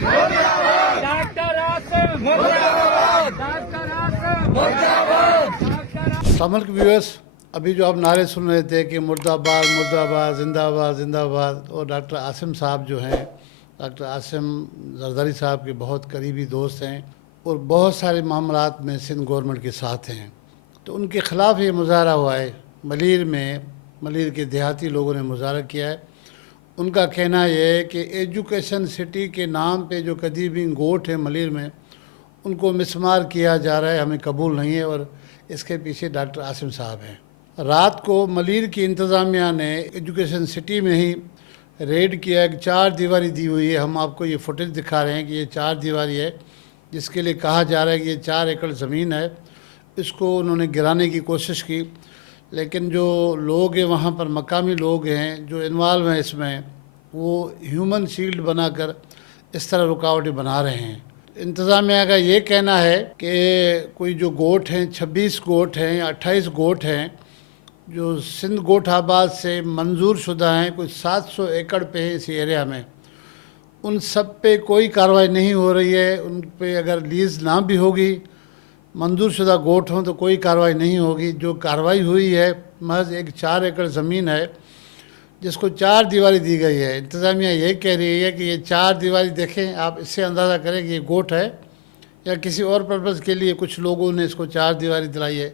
Doctor Asim doctor Asim सामरिक viewers, अभी जो आप नारे सुन रहे थे कि मुर्दाबाद मुर्दाबाद जिंदाबाद जिंदाबाद, और डॉक्टर आसिम साहब जो हैं, डॉक्टर आसिम जरदारी साहब के बहुत करीबी दोस्त हैं और बहुत सारे मामलात में सिंध गवर्नमेंट के साथ हैं। तो उनके ख़िलाफ़ ये मुजाहरा हुआ है मलीर में। मलीर के देहाती लोगों ने मुजाहरा किया है। उनका कहना यह है कि एजुकेशन सिटी के नाम पे जो कदीमी गोट है मलीर में, उनको मिसमार किया जा रहा है, हमें कबूल नहीं है, और इसके पीछे डॉक्टर आसिम साहब हैं। रात को मलीर की इंतज़ामिया ने एजुकेशन सिटी में ही रेड किया। एक 4 दीवारी दी हुई है, हम आपको ये फुटेज दिखा रहे हैं कि ये 4 दीवारी है, जिसके लिए कहा जा रहा है कि ये 4 एकड़ ज़मीन है। इसको उन्होंने गिराने की कोशिश की, लेकिन जो लोग हैं वहाँ पर, मकामी लोग हैं जो इन्वॉल्व हैं इसमें, वो ह्यूमन शील्ड बनाकर इस तरह रुकावटें बना रहे हैं। इंतज़ामिया का ये कहना है कि कोई जो गोट हैं, 26 गोट हैं या 28 गोट हैं जो सिंध गोट आबाद से मंजूर शुदा हैं, कुछ 700 एकड़ पे है इस एरिया में, उन सब पे कोई कार्रवाई नहीं हो रही है। उन पे अगर लीज़ ना भी होगी, मंजूर शुदा गोट हों, तो कोई कार्रवाई नहीं होगी। जो कार्रवाई हुई है महज एक 4 एकड़ ज़मीन है जिसको 4 दीवारी दी गई है। इंतज़ामिया ये कह रही है कि ये 4 दीवारी देखें, आप इससे अंदाज़ा करें कि ये गोट है या किसी और पर्पज़ के लिए कुछ लोगों ने इसको 4 दीवारी दिलाई है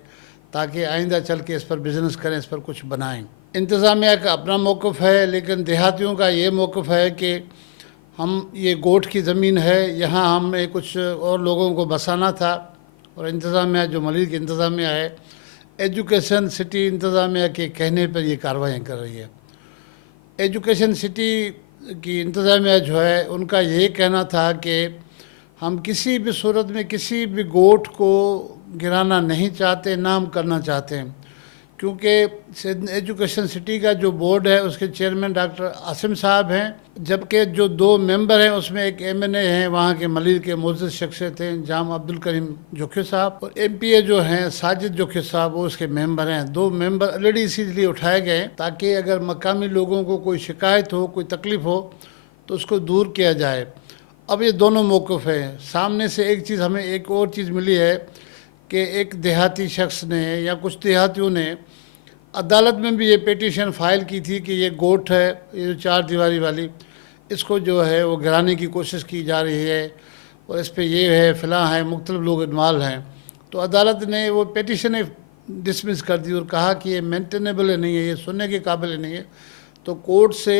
ताकि आइंदा चल के इस पर बिज़नेस करें, इस पर कुछ बनाएं। इंतज़ामिया का अपना मौक़िफ़ है, लेकिन देहातियों का ये मौक़िफ़ है कि हम, ये गोट की ज़मीन है, यहाँ हमें कुछ और लोगों को बसाना था, और इंतज़ामिया जो मलीर की इंतज़ामिया है, एजुकेशन सिटी इंतज़ामिया के कहने पर ये कार्रवाई कर रही है। एजुकेशन सिटी की इंतज़ामिया जो है, उनका ये कहना था कि हम किसी भी सूरत में किसी भी गोट को गिराना नहीं चाहते, ना हम करना चाहते हैं, क्योंकि एजुकेशन सिटी का जो बोर्ड है उसके चेयरमैन डॉक्टर आसिम साहब हैं, जबकि जो 2 मेंबर हैं उसमें एक MNA हैं वहाँ के मलीर के मोअज़्ज़ज़ शख्सियत हैं, जाम अब्दुल करीम जोखी साहब, और MPA जो हैं साजिद जोखी साहब, वो उसके मेंबर हैं। 2 मेंबर ऑलरेडी इसीलिए उठाए गए ताकि अगर मकामी लोगों को कोई शिकायत हो, कोई तकलीफ़ हो, तो उसको दूर किया जाए। अब ये दोनों मौक़िफ़ हैं। सामने से एक चीज़, हमें एक और चीज़ मिली है कि एक देहाती शख्स ने या कुछ देहातियों ने अदालत में भी ये पिटीशन फ़ाइल की थी कि ये गोट है, ये जो 4 दीवारी वाली, इसको जो है वो गिराने की कोशिश की जा रही है, और इस पे ये है फ़लाँ है, मुख्तलिफ लोग इन्वॉल्व हैं। तो अदालत ने वो पिटीशन डिसमिस कर दी और कहा कि ये मेंटेनेबल नहीं है, ये सुनने के काबिल नहीं है। तो कोर्ट से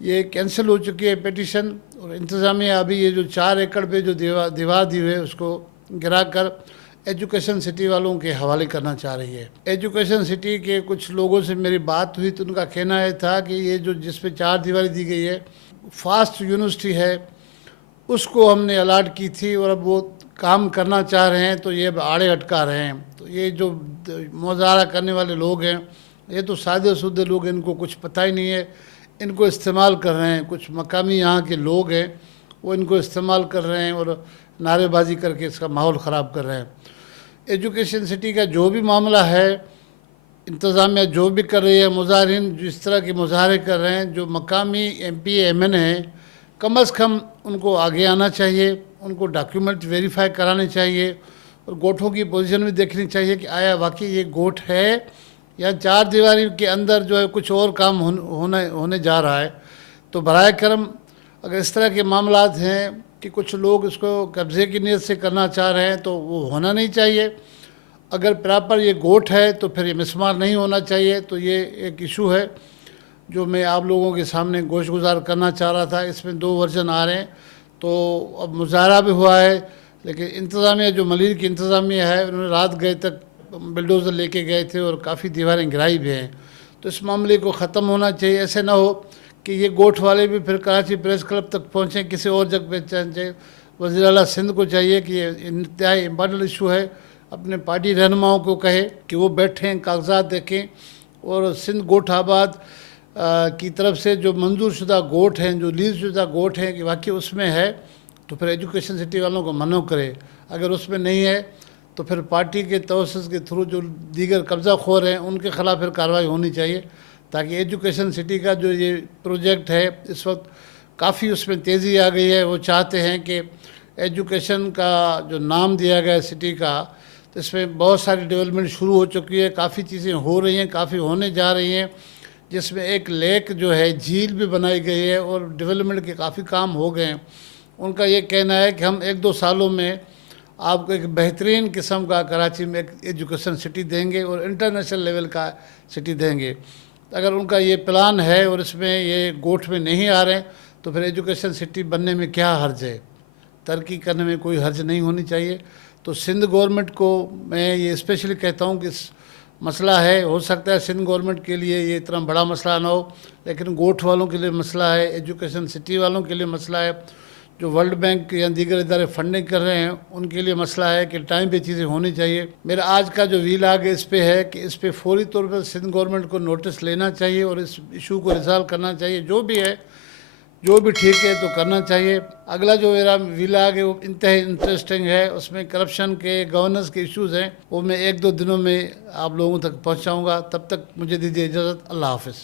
ये कैंसिल हो चुकी है पिटीशन, और इंतज़ामिया अभी ये जो 4 एकड़ पे जो दीवार दी हुई है उसको गिरा कर एजुकेशन सिटी वालों के हवाले करना चाह रही है। एजुकेशन सिटी के कुछ लोगों से मेरी बात हुई तो उनका कहना ये था कि ये जो जिस पे 4 दीवारी दी गई है, फास्ट यूनिवर्सिटी है, उसको हमने अलाट की थी और अब वो काम करना चाह रहे हैं, तो ये अब आड़े अटका रहे हैं। तो ये जो मुज़ाहरा करने वाले लोग हैं, ये तो सादे सूदे लोग हैं, इनको कुछ पता ही नहीं है, इनको इस्तेमाल कर रहे हैं। कुछ मकामी यहाँ के लोग हैं, वो इनको इस्तेमाल कर रहे हैं और नारेबाजी करके इसका माहौल ख़राब कर रहे हैं। एजुकेशन सिटी का जो भी मामला है, इंतज़ामिया जो भी कर रही है, मुज़ाहिरीन जिस तरह के मुज़ाहरे कर रहे हैं, जो मकामी MPA MNA हैं, कम अज़ कम उनको आगे आना चाहिए, उनको डॉक्यूमेंट वेरीफाई कराने चाहिए, और गोठों की पोजीशन भी देखनी चाहिए कि आया वाकई ये गोट है या 4 दीवारी के अंदर जो है कुछ और काम होने जा रहा है। तो बराए करम, अगर इस तरह के मामलात हैं कि कुछ लोग इसको कब्ज़े की नीयत से करना चाह रहे हैं, तो वो होना नहीं चाहिए। अगर प्रॉपर ये गोट है तो फिर ये मिसमार नहीं होना चाहिए। तो ये एक इशू है जो मैं आप लोगों के सामने गोश गुजार करना चाह रहा था। इसमें 2 वर्जन आ रहे हैं। तो अब मुजाहरा भी हुआ है, लेकिन इंतज़ामिया जो मलीर की इंतज़ामिया है, उन्होंने रात गए तक बिल्डोज़र लेके गए थे और काफ़ी दीवारें गिराई भी हैं। तो इस मामले को ख़त्म होना चाहिए। ऐसे ना हो कि ये गोट वाले भी फिर कराची प्रेस क्लब तक पहुँचें, किसी और जगह पे पहुँचें। वज़ीर आला सिंध को चाहिए कि ये इंतहाई इम्पॉर्टेंट इशू है, अपने पार्टी रहनुमाओं को कहे कि वो बैठें, कागजात देखें, और सिंध गोट आबाद की तरफ से जो मंजूर शुदा गोट हैं, जो लीज शुदा गोट हैं, कि वाकई उसमें है, तो फिर एजुकेशन सिटी वालों को मनो करे। अगर उसमें नहीं है तो फिर पार्टी के तवस्सुस के थ्रू जो दीगर कब्ज़ा खोर हैं उनके ख़िलाफ़ फिर कार्रवाई होनी चाहिए, ताकि एजुकेशन सिटी का जो ये प्रोजेक्ट है इस वक्त کافی اس میں تیزی آ گئی ہے. وہ چاہتے ہیں کہ ایجوکیشن کا جو نام دیا گیا ہے سٹی کا، تو اس میں بہت ساری ڈیولپمنٹ شروع ہو چکی ہے، کافی چیزیں ہو رہی ہیں، کافی ہونے جا رہی ہیں، جس میں ایک لیک جو ہے جھیل بھی بنائی گئی ہے اور ڈیولپمنٹ کے کافی کام ہو گئے ہیں. ان کا یہ کہنا ہے کہ ہم 1-2 سالوں میں آپ کو ایک بہترین قسم کا کراچی میں ایک ایجوکیشن سٹی دیں گے اور انٹرنیشنل لیول کا سٹی دیں گے. اگر ان کا یہ پلان ہے اور اس میں یہ گوٹھ میں نہیں آ رہے ہیں تو پھر ایجوکیشن سٹی بننے میں کیا حرج ہے؟ ترقی کرنے میں کوئی حرج نہیں ہونی چاہیے. تو سندھ گورنمنٹ کو میں یہ اسپیشلی کہتا ہوں کہ مسئلہ ہے، ہو سکتا ہے سندھ گورنمنٹ کے لیے یہ اتنا بڑا مسئلہ نہ ہو، لیکن گوٹھ والوں کے لیے مسئلہ ہے، ایجوکیشن سٹی والوں کے لیے مسئلہ ہے، جو ورلڈ بینک یا دیگر ادارے فنڈنگ کر رہے ہیں ان کے لیے مسئلہ ہے کہ ٹائم پہ چیزیں ہونی چاہیے. میرا آج کا جو ویلاگ ہے اس پہ ہے کہ اس پہ فوری طور پر سندھ گورنمنٹ کو نوٹس لینا چاہیے اور اس ایشو کو ریزالو کرنا چاہیے. جو بھی ہے، جو بھی ٹھیک ہے تو کرنا چاہیے. اگلا جو میرا ویلاگ ہے وہ انتہائی انٹرسٹنگ ہے، اس میں کرپشن کے، گورننس کے ایشوز ہیں، وہ میں 1-2 دنوں میں آپ لوگوں تک پہنچاؤں گا. تب تک مجھے دیجیے اجازت. اللہ حافظ.